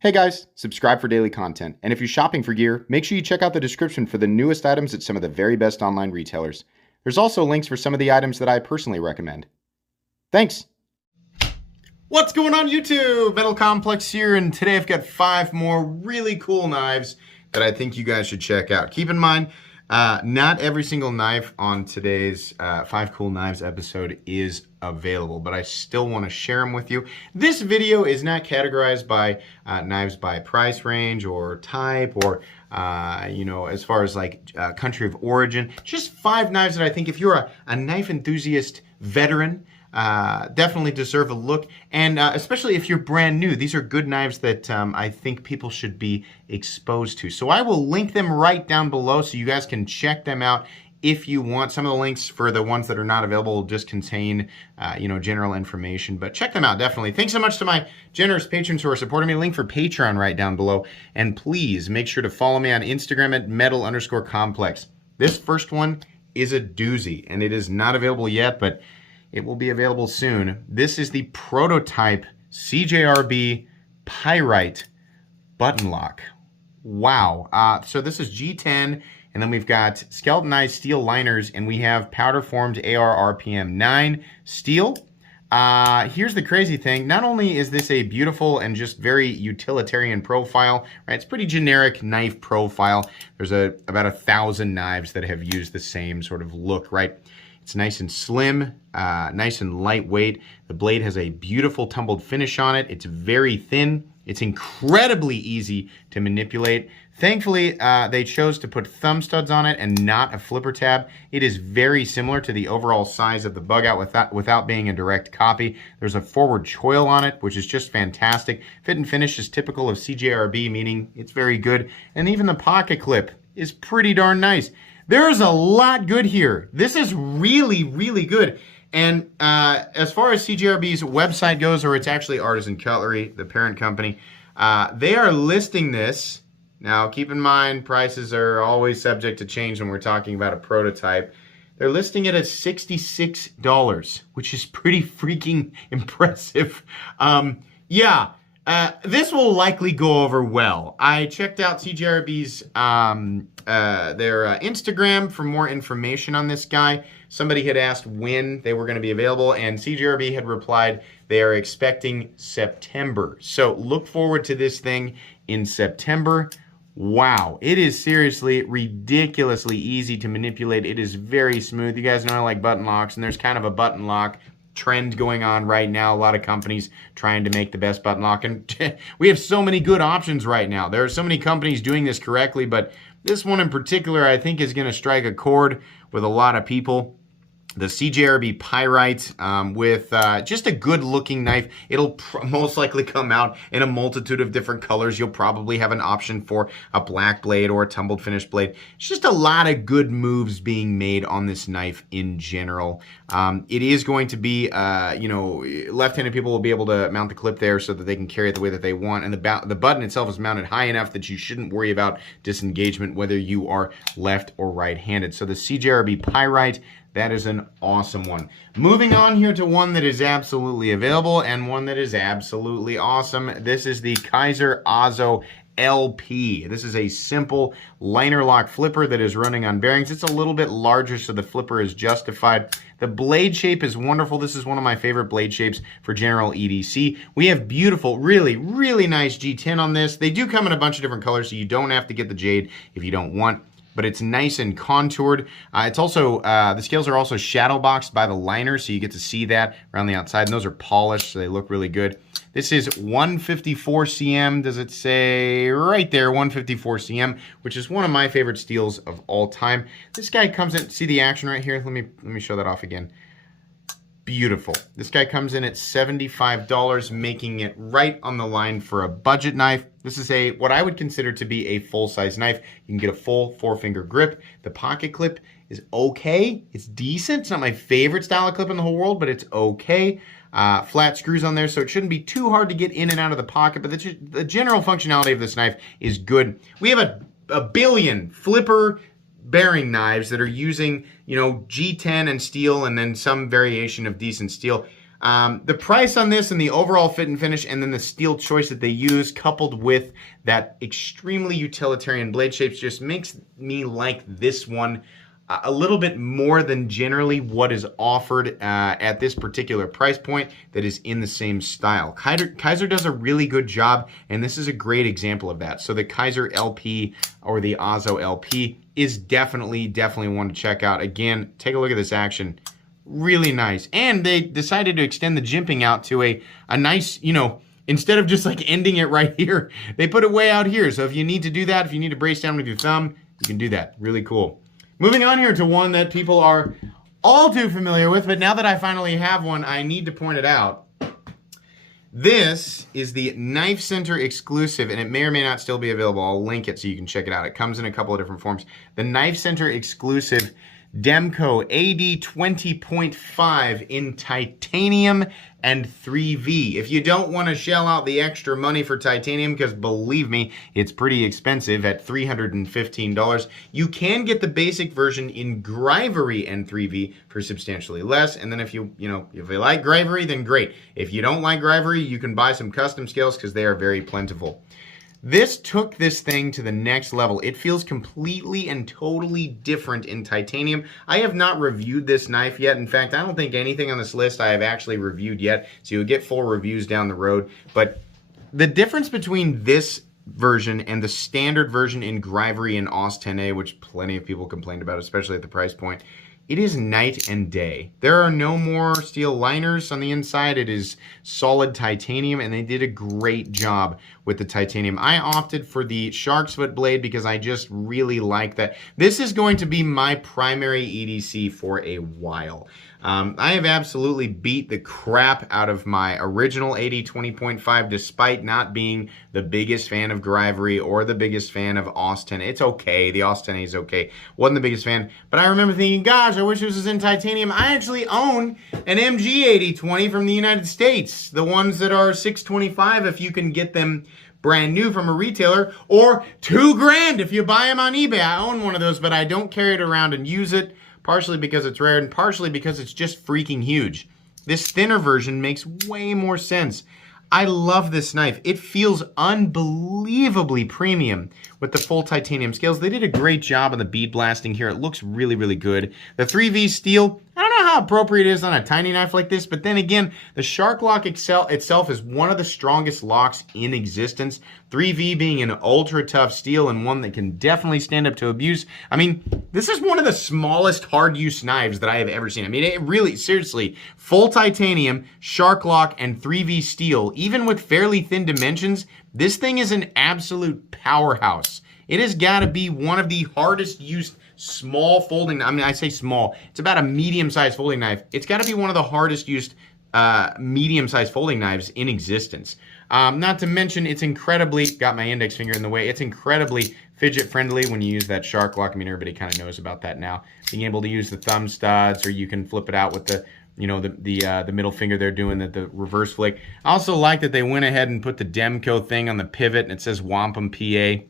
Hey guys, subscribe for daily content. And if you're shopping for gear, make sure you check out the description for the newest items at some of the very best online retailers. There's also links for some of the items that I personally recommend. Thanks! What's going on YouTube? Metal Complex here, and today I've got 5 more really cool knives that I think you guys should check out. Keep in mind, not every single knife on today's 5 Cool Knives episode is available, but I still want to share them with you. This video is not categorized by knives by price range or type or as far as like country of origin. Just 5 knives that I think if you're a knife enthusiast veteran, definitely deserve a look, and especially if you're brand new, these are good knives that I think people should be exposed to. So I will link them right down below so you guys can check them out if you want. Some of the links for the ones that are not available will just contain general information, but check them out definitely. Thanks so much to my generous patrons who are supporting me. Link for Patreon right down below, and please make sure to follow me on Instagram at metal_complex. This first one is a doozy, and it is not available yet, but it will be available soon. This is the prototype CGRB Pyrite button lock. Wow. So this is G10, and then we've got skeletonized steel liners, and we have powder formed AR RPM 9 steel. Here's the crazy thing. Not only is this a beautiful and just very utilitarian profile, right? It's pretty generic knife profile. There's about 1,000 knives that have used the same sort of look, right? It's nice and slim, nice and lightweight. The blade has a beautiful tumbled finish on it. It's very thin. It's incredibly easy to manipulate. Thankfully, they chose to put thumb studs on it and not a flipper tab. It is very similar to the overall size of the bug out without being a direct copy. There's a forward choil on it, which is just fantastic. Fit and finish is typical of CGRB, meaning it's very good. And even the pocket clip is pretty darn nice. There's a lot good here. This is really, really good. And as far as CGRB's website goes, or it's actually Artisan Cutlery, the parent company, they are listing this. Now, keep in mind, prices are always subject to change when we're talking about a prototype. They're listing it at $66, which is pretty freaking impressive. This will likely go over well. I checked out CGRB's their Instagram for more information on this guy. Somebody had asked when they were going to be available, and CGRB had replied they are expecting September. So look forward to this thing in September. Wow, it is seriously ridiculously easy to manipulate. It is very smooth. You guys know I like button locks, and there's kind of a button lock trend going on right now. A lot of companies trying to make the best button lock, and we have so many good options right now. There are so many companies doing this correctly, but this one in particular I think is going to strike a chord with a lot of people. The CGRB Pyrite with just a good looking knife. It'll most likely come out in a multitude of different colors. You'll probably have an option for a black blade or a tumbled finish blade. It's just a lot of good moves being made on this knife in general. It is going to be, left-handed people will be able to mount the clip there so that they can carry it the way that they want. And the button itself is mounted high enough that you shouldn't worry about disengagement whether you are left or right-handed. So the CGRB Pyrite, that is an awesome one. Moving on here to one that is absolutely available and one that is absolutely awesome. This is the Kizerozzo LP. This is a simple liner lock flipper that is running on bearings. It's a little bit larger, so the flipper is justified. The blade shape is wonderful. This is one of my favorite blade shapes for general EDC. We have beautiful, really, really nice G10 on this. They do come in a bunch of different colors, so you don't have to get the jade if you don't want, but it's nice and contoured. It's also, the scales are also shadow boxed by the liner, so you get to see that around the outside, and those are polished, so they look really good. This is 154 cm, does it say right there, 154 cm, which is one of my favorite steels of all time. This guy comes in, see the action right here? Let me show that off again. Beautiful. This guy comes in at $75, making it right on the line for a budget knife. This is what I would consider to be a full-size knife. You can get a full 4-finger grip. The pocket clip is okay. It's decent. It's not my favorite style of clip in the whole world, but it's okay. Flat screws on there, so it shouldn't be too hard to get in and out of the pocket, but the general functionality of this knife is good. We have a billion flipper bearing knives that are using, G10 and steel and then some variation of decent steel. The price on this and the overall fit and finish, and then the steel choice that they use, coupled with that extremely utilitarian blade shapes, just makes me like this one a little bit more than generally what is offered at this particular price point that is in the same style. Kaiser does a really good job, and this is a great example of that. So the Kaiser LP or the Kizerozzo LP is definitely one to check out. Again, take a look at this action. Really nice. And they decided to extend the jimping out to a nice, you know, instead of just like ending it right here, they put it way out here. So if you need to do that, if you need to brace down with your thumb, you can do that. Really cool. Moving on here to one that people are all too familiar with, but now that I finally have one, I need to point it out. This is the Knife Center exclusive, and it may or may not still be available. I'll link it so you can check it out. It comes in a couple of different forms. The Knife Center exclusive Demco AD 20.5 in titanium and 3V. If you don't want to shell out the extra money for titanium, because believe me, it's pretty expensive at $315, you can get the basic version in Grivery and 3V for substantially less. And then if you like Grivery, then great. If you don't like Grivery, you can buy some custom scales because they are very plentiful. This took this thing to the next level. It feels completely and totally different in titanium. I have not reviewed this knife yet. In fact, I don't think anything on this list I have actually reviewed yet, so you'll get full reviews down the road. But the difference between this version and the standard version in Grivery and Aus 10A, which plenty of people complained about, especially at the price point, it is night and day. There are no more steel liners on the inside. It is solid titanium, and they did a great job with the titanium. I opted for the shark's foot blade because I just really like that. This is going to be my primary EDC for a while. I have absolutely beat the crap out of my original AD 20.5 despite not being the biggest fan of Grivery or the biggest fan of Aus 10. It's okay. The Aus 10A is okay. Wasn't the biggest fan, but I remember thinking, gosh, I wish this was in titanium. I actually own an MG 8020 from the United States. The ones that are $625 if you can get them brand new from a retailer, or $2,000 if you buy them on eBay. I own one of those, but I don't carry it around and use it. Partially because it's rare and partially because it's just freaking huge. This thinner version makes way more sense. I love this knife. It feels unbelievably premium with the full titanium scales. They did a great job on the bead blasting here. It looks really, really good. The 3V steel, I don't know how appropriate it is on a tiny knife like this, but then again, the Shark Lock itself is one of the strongest locks in existence. 3V being an ultra tough steel and one that can definitely stand up to abuse. I mean, this is one of the smallest hard use knives that I have ever seen. I mean, it really, seriously, full titanium, Shark Lock, and 3V steel, even with fairly thin dimensions, this thing is an absolute powerhouse. It has got to be one of the hardest used small folding, I mean, I say small, it's about a medium-sized folding knife. It's got to be one of the hardest used medium-sized folding knives in existence. Not to mention, it's incredibly, got my index finger in the way, it's incredibly fidget-friendly when you use that Shark Lock. I mean, everybody kind of knows about that now. Being able to use the thumb studs, or you can flip it out with the, you know, the middle finger they're doing, the reverse flick. I also like that they went ahead and put the Demco thing on the pivot, and it says Wampum, PA.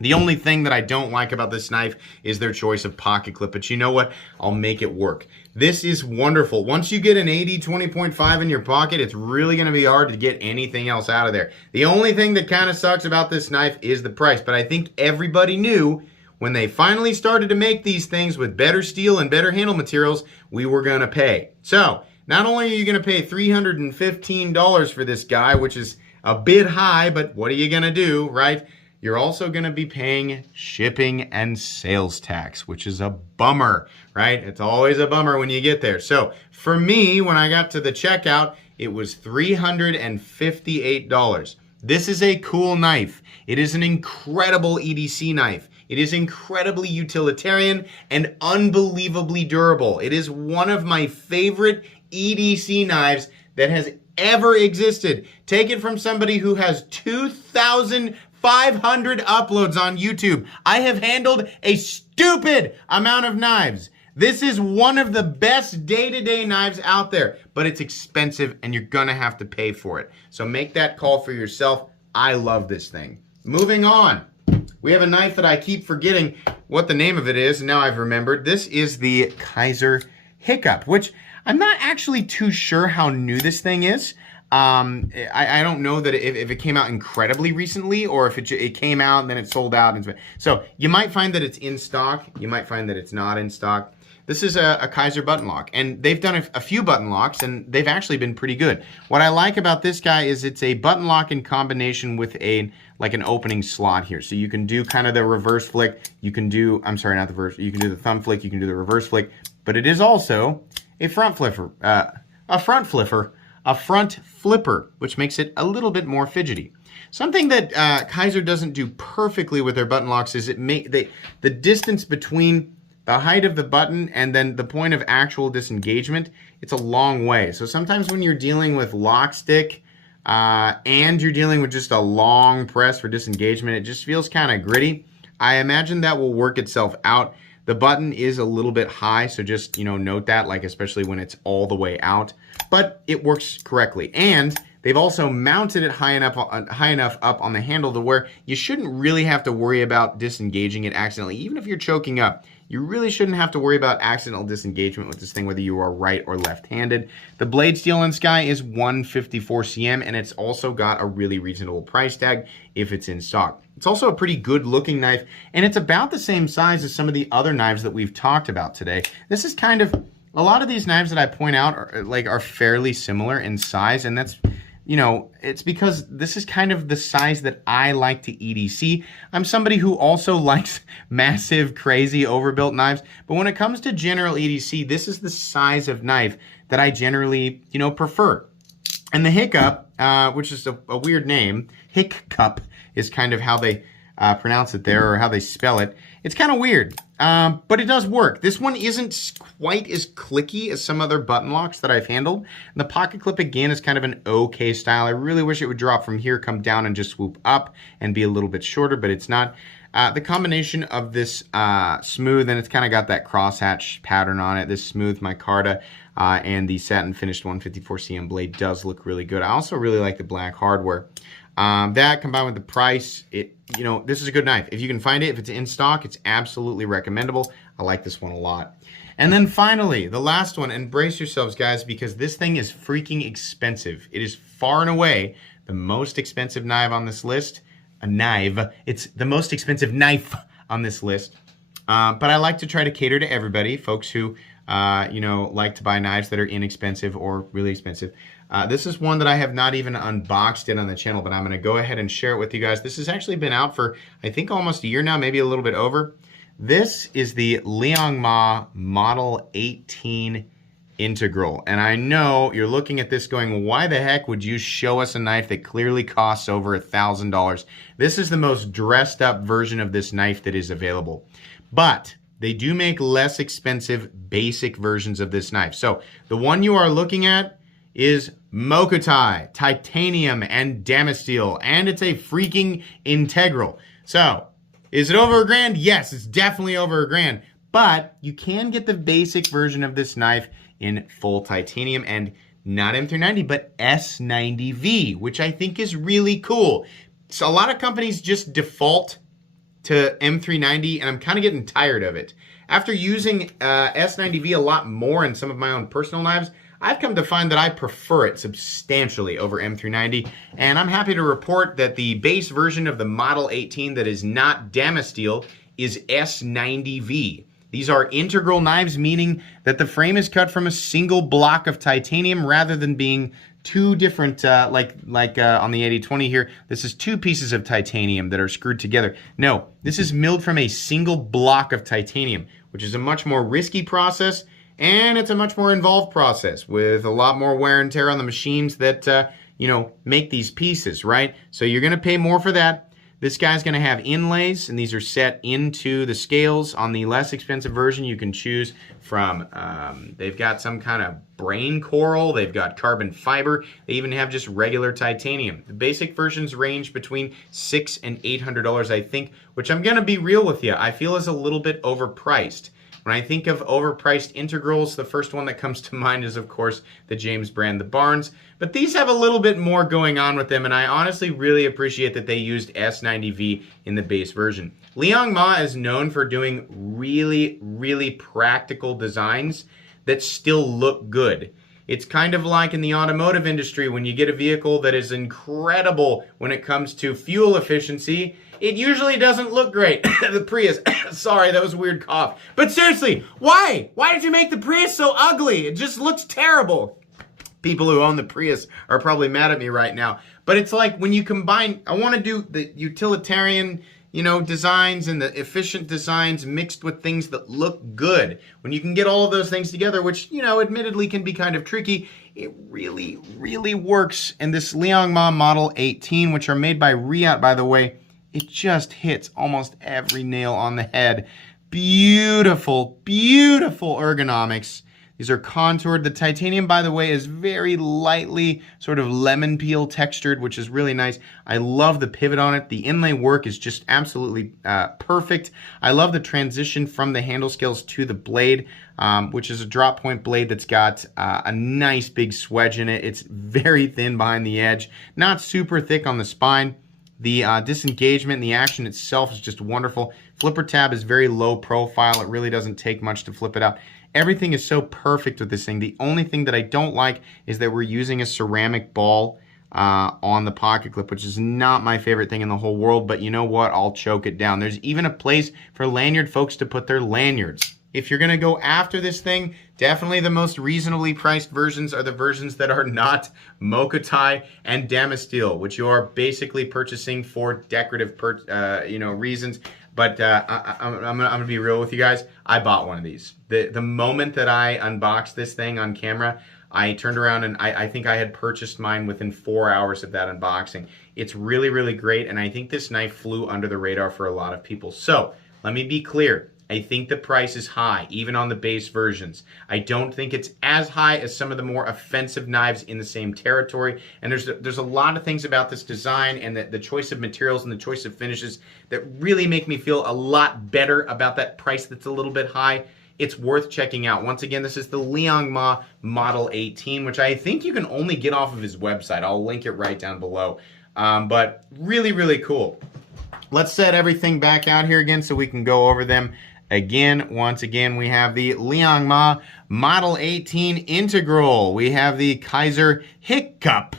The only thing that I don't like about this knife is their choice of pocket clip, but you know what? I'll make it work. This is wonderful. Once you get an AD 20.5 in your pocket, it's really going to be hard to get anything else out of there. The only thing that kind of sucks about this knife is the price, but I think everybody knew when they finally started to make these things with better steel and better handle materials, we were going to pay. So, not only are you going to pay $315 for this guy, which is a bit high, but what are you going to do, right? You're also going to be paying shipping and sales tax, which is a bummer, right? It's always a bummer when you get there. So for me, when I got to the checkout, it was $358. This is a cool knife. It is an incredible EDC knife. It is incredibly utilitarian and unbelievably durable. It is one of my favorite EDC knives that has ever existed. Take it from somebody who has 2,500 uploads on YouTube. I have handled a stupid amount of knives. This is one of the best day-to-day knives out there, but it's expensive and you're gonna have to pay for it. So make that call for yourself. I love this thing. Moving on. We have a knife that I keep forgetting what the name of it is, and now I've remembered. This is the Kaiser Hiccup, which I'm not actually too sure how new this thing is. I don't know that if it came out incredibly recently or if it came out and then it sold out. So you might find that it's in stock. You might find that it's not in stock. This is a Kaiser button lock, and they've done a few button locks, and they've actually been pretty good. What I like about this guy is it's a button lock in combination with like an opening slot here. So you can do kind of the reverse flick. You can do, I'm sorry, not the reverse. You can do the thumb flick. You can do the reverse flick. But it is also a front flipper, which makes it a little bit more fidgety. Something that Kaiser doesn't do perfectly with their button locks is the distance between the height of the button and then the point of actual disengagement, it's a long way. So sometimes when you're dealing with lock stick and you're dealing with just a long press for disengagement, it just feels kind of gritty. I imagine that will work itself out. The button is a little bit high, so just, note that, like especially when it's all the way out, but it works correctly. And they've also mounted it high enough up on the handle to where you shouldn't really have to worry about disengaging it accidentally. Even if you're choking up, you really shouldn't have to worry about accidental disengagement with this thing, whether you are right or left-handed. The blade steel in this guy is 154 cm, and it's also got a really reasonable price tag if it's in stock. It's also a pretty good-looking knife, and it's about the same size as some of the other knives that we've talked about today. This is kind of, a lot of these knives that I point out are fairly similar in size, and that's, it's because this is kind of the size that I like to EDC. I'm somebody who also likes massive, crazy, overbuilt knives, but when it comes to general EDC, this is the size of knife that I generally, prefer. And the hiccup, which is a weird name, hiccup is kind of how they pronounce it there, or how they spell it. It's kind of weird, but it does work. This one isn't quite as clicky as some other button locks that I've handled. And the pocket clip, again, is kind of an okay style. I really wish it would drop from here, come down, and just swoop up and be a little bit shorter, but it's not. The combination of this smooth, and it's kind of got that crosshatch pattern on it, this smooth micarta, and the satin finished 154 cm blade does look really good. I also really like the black hardware. That combined with the price, this is a good knife. If you can find it, if it's in stock, it's absolutely recommendable. I like this one a lot. And then finally, the last one, and brace yourselves, guys, because this thing is freaking expensive. It is far and away the most expensive knife on this list. It's the most expensive knife on this list. But I like to try to cater to everybody, folks who, like to buy knives that are inexpensive or really expensive. This is one that I have not even unboxed yet on the channel, but I'm going to go ahead and share it with you guys. This has actually been out for, I think, almost a year now, maybe a little bit over. This is the Liang Model 18 Integral. And I know you're looking at this going, why the heck would you show us a knife that clearly costs over $1,000? This is the most dressed up version of this knife that is available. But they do make less expensive basic versions of this knife. So the one you are looking at is Mokutai, titanium and damasteel, and it's a freaking integral. So, is it over $1,000? Yes, it's definitely over $1,000, but you can get the basic version of this knife in full titanium, and not M390, but S90V, which I think is really cool. So a lot of companies just default to M390, and I'm kind of getting tired of it. After using S90V a lot more in some of my own personal knives, I've come to find that I prefer it substantially over M390, and I'm happy to report that the base version of the Model 18 that is not damasteel is S90V. These are integral knives, meaning that the frame is cut from a single block of titanium rather than being two different, like on the 8020 here, this is two pieces of titanium that are screwed together. No, this is milled from a single block of titanium, which is a much more risky process, and it's a much more involved process with a lot more wear and tear on the machines that, make these pieces, right? So you're going to pay more for that. This guy's going to have inlays, and these are set into the scales. On the less expensive version, you can choose from, they've got some kind of brain coral, they've got carbon fiber, they even have just regular titanium. The basic versions range between $600 and $800, I think, which I'm going to be real with you, I feel is a little bit overpriced. When I think of overpriced integrals, the first one that comes to mind is, of course, the James brand, the Barnes. But these have a little bit more going on with them, and I honestly really appreciate that they used S90V in the base version. Liang Ma is known for doing really, really practical designs that still look good. It's kind of like in the automotive industry when you get a vehicle that is incredible when it comes to fuel efficiency, it usually doesn't look great. The Prius, sorry, that was a weird cough. But seriously, why? Why did you make the Prius so ugly? It just looks terrible. People who own the Prius are probably mad at me right now. But it's like when you combine, I want to do the utilitarian, designs and the efficient designs mixed with things that look good. When you can get all of those things together, which, admittedly can be kind of tricky, it really, really works. And this Liang Model 18, which are made by Riot, by the way, it just hits almost every nail on the head. Beautiful, beautiful ergonomics. These are contoured. The titanium, by the way, is very lightly sort of lemon peel textured, which is really nice. I love the pivot on it. The inlay work is just absolutely perfect. I love the transition from the handle scales to the blade, which is a drop point blade that's got a nice big swedge in it. It's very thin behind the edge, not super thick on the spine. The disengagement and the action itself is just wonderful. Flipper tab is very low profile. It really doesn't take much to flip it out. Everything is so perfect with this thing. The only thing that I don't like is that we're using a ceramic ball on the pocket clip, which is not my favorite thing in the whole world, but you know what? I'll choke it down. There's even a place for lanyard folks to put their lanyards. If you're going to go after this thing, definitely the most reasonably priced versions are the versions that are not Mokotai and Damasteel, which you are basically purchasing for decorative reasons. But I'm gonna be real with you guys. I bought one of these. The moment that I unboxed this thing on camera, I turned around and I think I had purchased mine within 4 hours of that unboxing. It's really, really great, and I think this knife flew under the radar for a lot of people. So let me be clear. I think the price is high, even on the base versions. I don't think it's as high as some of the more offensive knives in the same territory. And there's a lot of things about this design and the choice of materials and the choice of finishes that really make me feel a lot better about that price that's a little bit high. It's worth checking out. Once again, this is the Liang Model 18, which I think you can only get off of his website. I'll link it right down below. But really, really cool. Let's set everything back out here again so we can go over them. Again, once again, we have the Liang Model 18 Integral. We have the Kaiser Hiccup,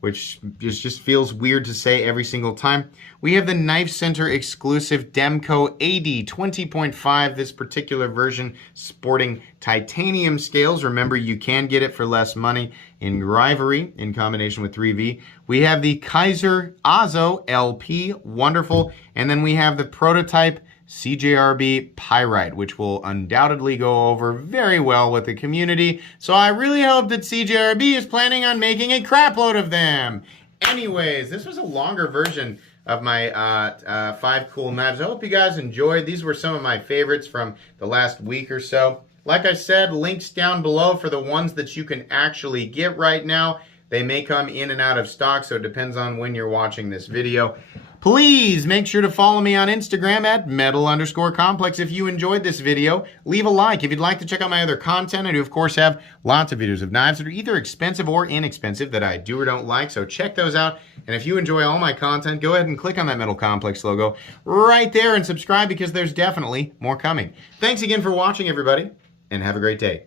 which just feels weird to say every single time. We have the Knife Center exclusive Demco AD 20.5, this particular version sporting titanium scales. Remember, you can get it for less money in Grivery in combination with 3V. We have the Kizerozzo LP, wonderful. And then we have the prototype CGRB Pyrite, which will undoubtedly go over very well with the community. So I really hope that CGRB is planning on making a crap load of them. Anyways, this was a longer version of my 5 cool knives. I hope you guys enjoyed. These were some of my favorites from the last week or so. Like I said, links down below for the ones that you can actually get right now. They may come in and out of stock, so it depends on when you're watching this video. Please make sure to follow me on Instagram at metal_complex if you enjoyed this video. Leave a like. If you'd like to check out my other content, I do, of course, have lots of videos of knives that are either expensive or inexpensive that I do or don't like, so check those out. And if you enjoy all my content, go ahead and click on that Metal Complex logo right there and subscribe because there's definitely more coming. Thanks again for watching, everybody, and have a great day.